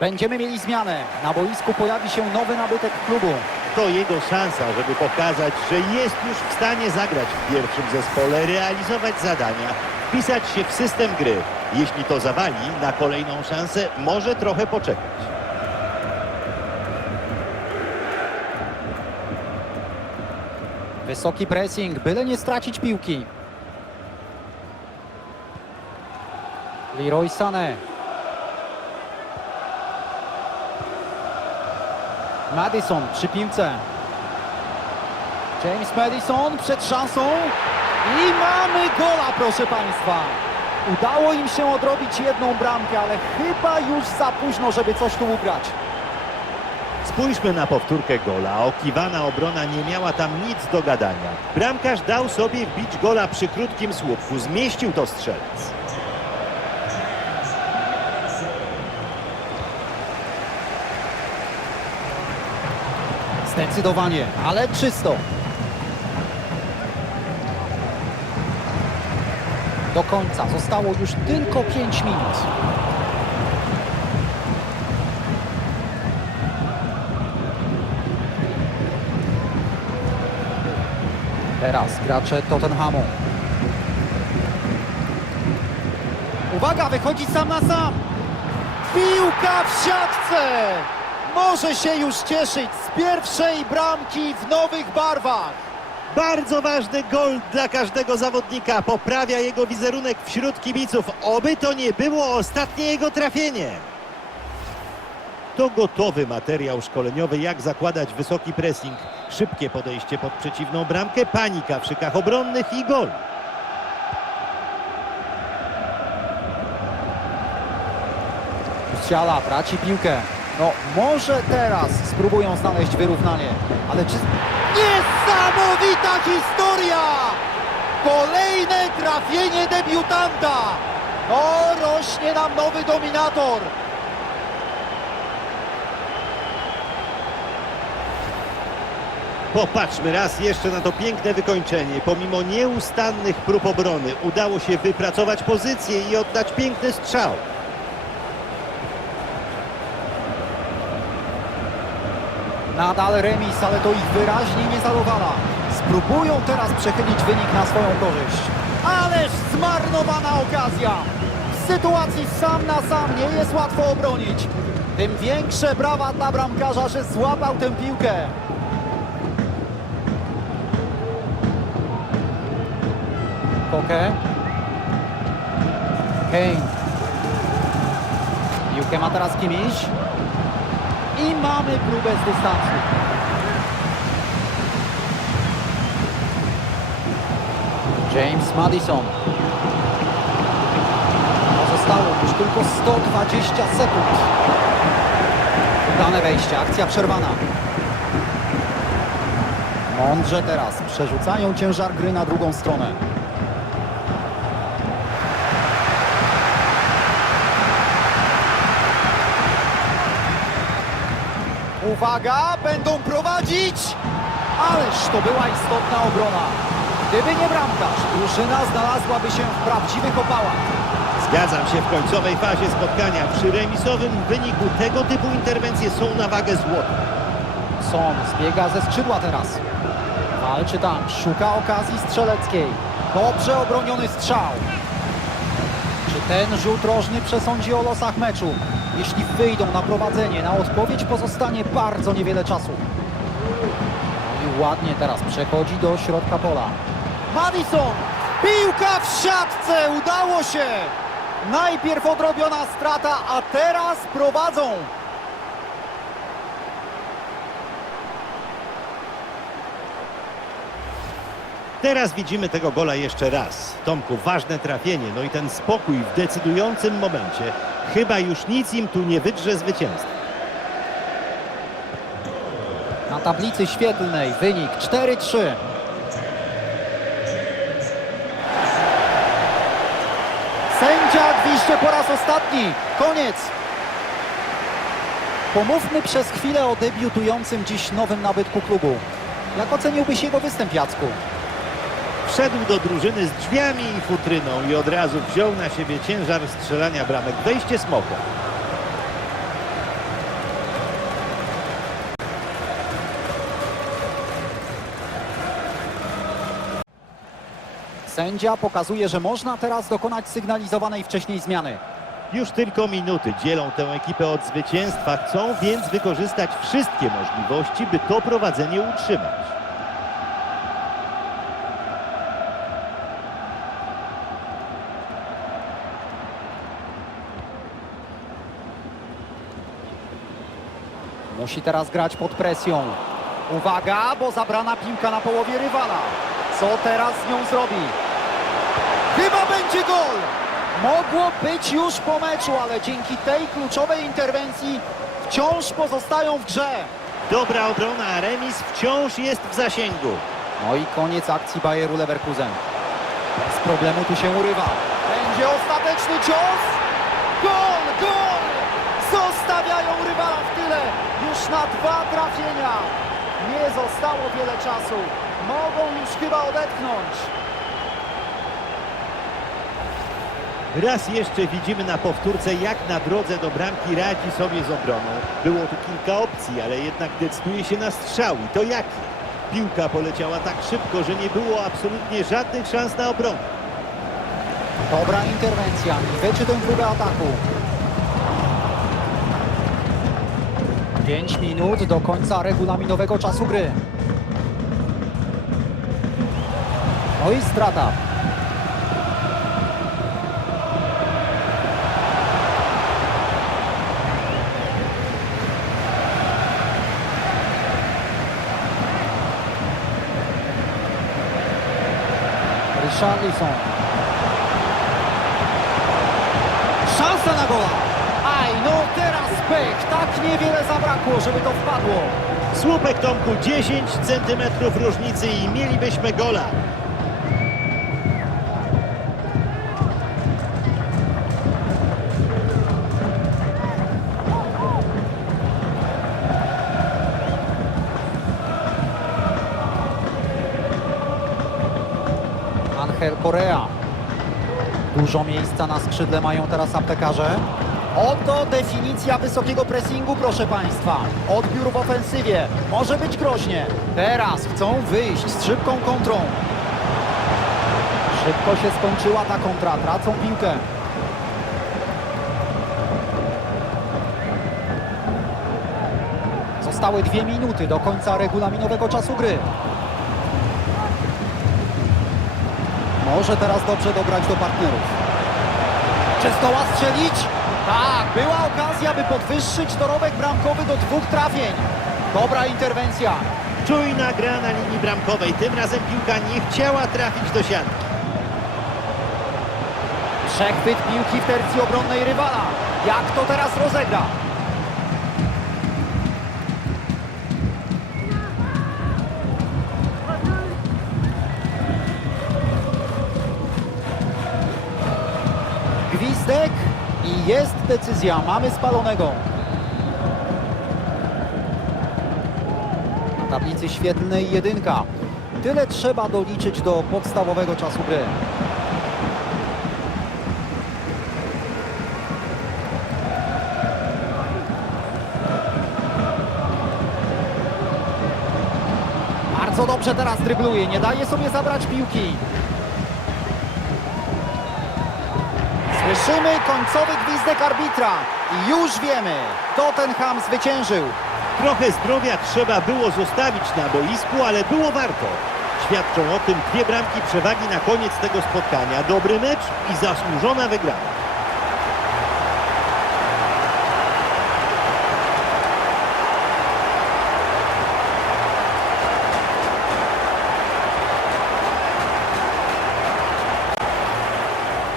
Będziemy mieli zmianę. Na boisku pojawi się nowy nabytek klubu. To jego szansa, żeby pokazać, że jest już w stanie zagrać w pierwszym zespole, realizować zadania, wpisać się w system gry. Jeśli to zawali, na kolejną szansę może trochę poczekać. Wysoki pressing, byle nie stracić piłki. Leroy Sané. Madison przy piłce. James Madison przed szansą. I mamy gola, proszę Państwa. Udało im się odrobić jedną bramkę, ale chyba już za późno, żeby coś tu ugrać. Spójrzmy na powtórkę gola. Okiwana obrona nie miała tam nic do gadania. Bramkarz dał sobie wbić gola przy krótkim słupku. Zmieścił to strzelec. Zdecydowanie, ale czysto. Do końca zostało już tylko 5 minut. Teraz gracze Tottenhamu. Uwaga, wychodzi sam na sam. Piłka w siatce! Może się już cieszyć z pierwszej bramki w nowych barwach. Bardzo ważny gol dla każdego zawodnika. Poprawia jego wizerunek wśród kibiców. Oby to nie było ostatnie jego trafienie. To gotowy materiał szkoleniowy, jak zakładać wysoki pressing, szybkie podejście pod przeciwną bramkę, panika w szykach obronnych i gol. Musiala traci piłkę. No może teraz spróbują znaleźć wyrównanie, ale czy... Niesamowita historia! Kolejne trafienie debiutanta! No rośnie nam nowy dominator. Popatrzmy raz jeszcze na to piękne wykończenie. Pomimo nieustannych prób obrony udało się wypracować pozycję i oddać piękny strzał. Nadal remis, ale to ich wyraźnie nie zadowala. Spróbują teraz przechylić wynik na swoją korzyść. Ależ zmarnowana okazja! W sytuacji sam na sam nie jest łatwo obronić. Tym większe brawa dla bramkarza, że złapał tę piłkę. Koke. Kane. Piłkę ma teraz Kimiś. I mamy próbę z dystansu. James Madison. Pozostało już tylko 120 sekund. Udane wejście, akcja przerwana. Mądrze teraz przerzucają ciężar gry na drugą stronę. Uwaga, będą prowadzić! Ależ to była istotna obrona. Gdyby nie bramkarz, drużyna znalazłaby się w prawdziwych opałach. Zgadzam się w końcowej fazie spotkania. Przy remisowym wyniku tego typu interwencje są na wagę złota. Son zbiega ze skrzydła teraz. Walczy tam, szuka okazji strzeleckiej. Dobrze obroniony strzał. Czy ten rzut rożny przesądzi o losach meczu? Jeśli wyjdą na prowadzenie, na odpowiedź pozostanie bardzo niewiele czasu. No I ładnie teraz przechodzi do środka pola. Madison! Piłka w siatce! Udało się! Najpierw odrobiona strata, a teraz prowadzą. Teraz widzimy tego gola jeszcze raz. Tomku, ważne trafienie, no i ten spokój w decydującym momencie. Chyba już nic im tu nie wydrze zwycięstwa. Na tablicy świetlnej wynik 4-3. Sędzia gwizdże po raz ostatni. Koniec. Pomówmy przez chwilę o debiutującym dziś nowym nabytku klubu. Jak oceniłbyś jego występ, Jacku? wszedł do drużyny z drzwiami i futryną i od razu wziął na siebie ciężar strzelania bramek. Wejście Smoka. Sędzia pokazuje, że można teraz dokonać sygnalizowanej wcześniej zmiany. Już tylko minuty dzielą tę ekipę od zwycięstwa. Chcą więc wykorzystać wszystkie możliwości, by to prowadzenie utrzymać. Musi teraz grać pod presją. Uwaga, bo zabrana piłka na połowie rywala. Co teraz z nią zrobi? Chyba będzie gol! Mogło być już po meczu, ale dzięki tej kluczowej interwencji wciąż pozostają w grze. Dobra obrona, remis wciąż jest w zasięgu. No i koniec akcji Bayeru Leverkusen. Bez problemu tu się urywa. Będzie ostateczny cios. Gol, gol! Zostawiają rywala w tyle. Już na dwa trafienia. Nie zostało wiele czasu. Mogą już chyba odetchnąć. Raz jeszcze widzimy na powtórce, jak na drodze do bramki radzi sobie z obroną. Było tu kilka opcji, ale jednak decyduje się na strzał. I to jaki? Piłka poleciała tak szybko, że nie było absolutnie żadnych szans na obronę. Dobra interwencja. Wyczy tę próbę ataku. 5 minut do końca regulaminowego czasu gry. No i strata. Richarlison. Szansa na gola! Aj, no teraz pech. Tak niewiele zabrakło, żeby to wpadło. Słupek Tomku 10 centymetrów różnicy i mielibyśmy gola. Angel Correa. Dużo miejsca na skrzydle mają teraz aptekarze. Oto definicja wysokiego pressingu, proszę Państwa. Odbiór w ofensywie. Może być groźnie. Teraz chcą wyjść z szybką kontrą. Szybko się skończyła ta kontra. Tracą piłkę. Zostały dwie minuty do końca regulaminowego czasu gry. Może teraz dobrze dobrać do partnerów. Czy zdoła strzelić? Tak, była okazja, by podwyższyć dorobek bramkowy do dwóch trafień. Dobra interwencja. Czujna gra na linii bramkowej. Tym razem piłka nie chciała trafić do siatki. Przechwyt piłki w tercji obronnej rywala. Jak to teraz rozegra? Decyzja. Mamy spalonego. W tablicy świetlnej jedynka. Tyle trzeba doliczyć do podstawowego czasu gry. Bardzo dobrze teraz drybluje, nie daje sobie zabrać piłki. Słyszymy końcowy gwizdek arbitra i już wiemy, Tottenham zwyciężył. Trochę zdrowia trzeba było zostawić na boisku, ale było warto. Świadczą o tym dwie bramki przewagi na koniec tego spotkania. Dobry mecz i zasłużona wygrana.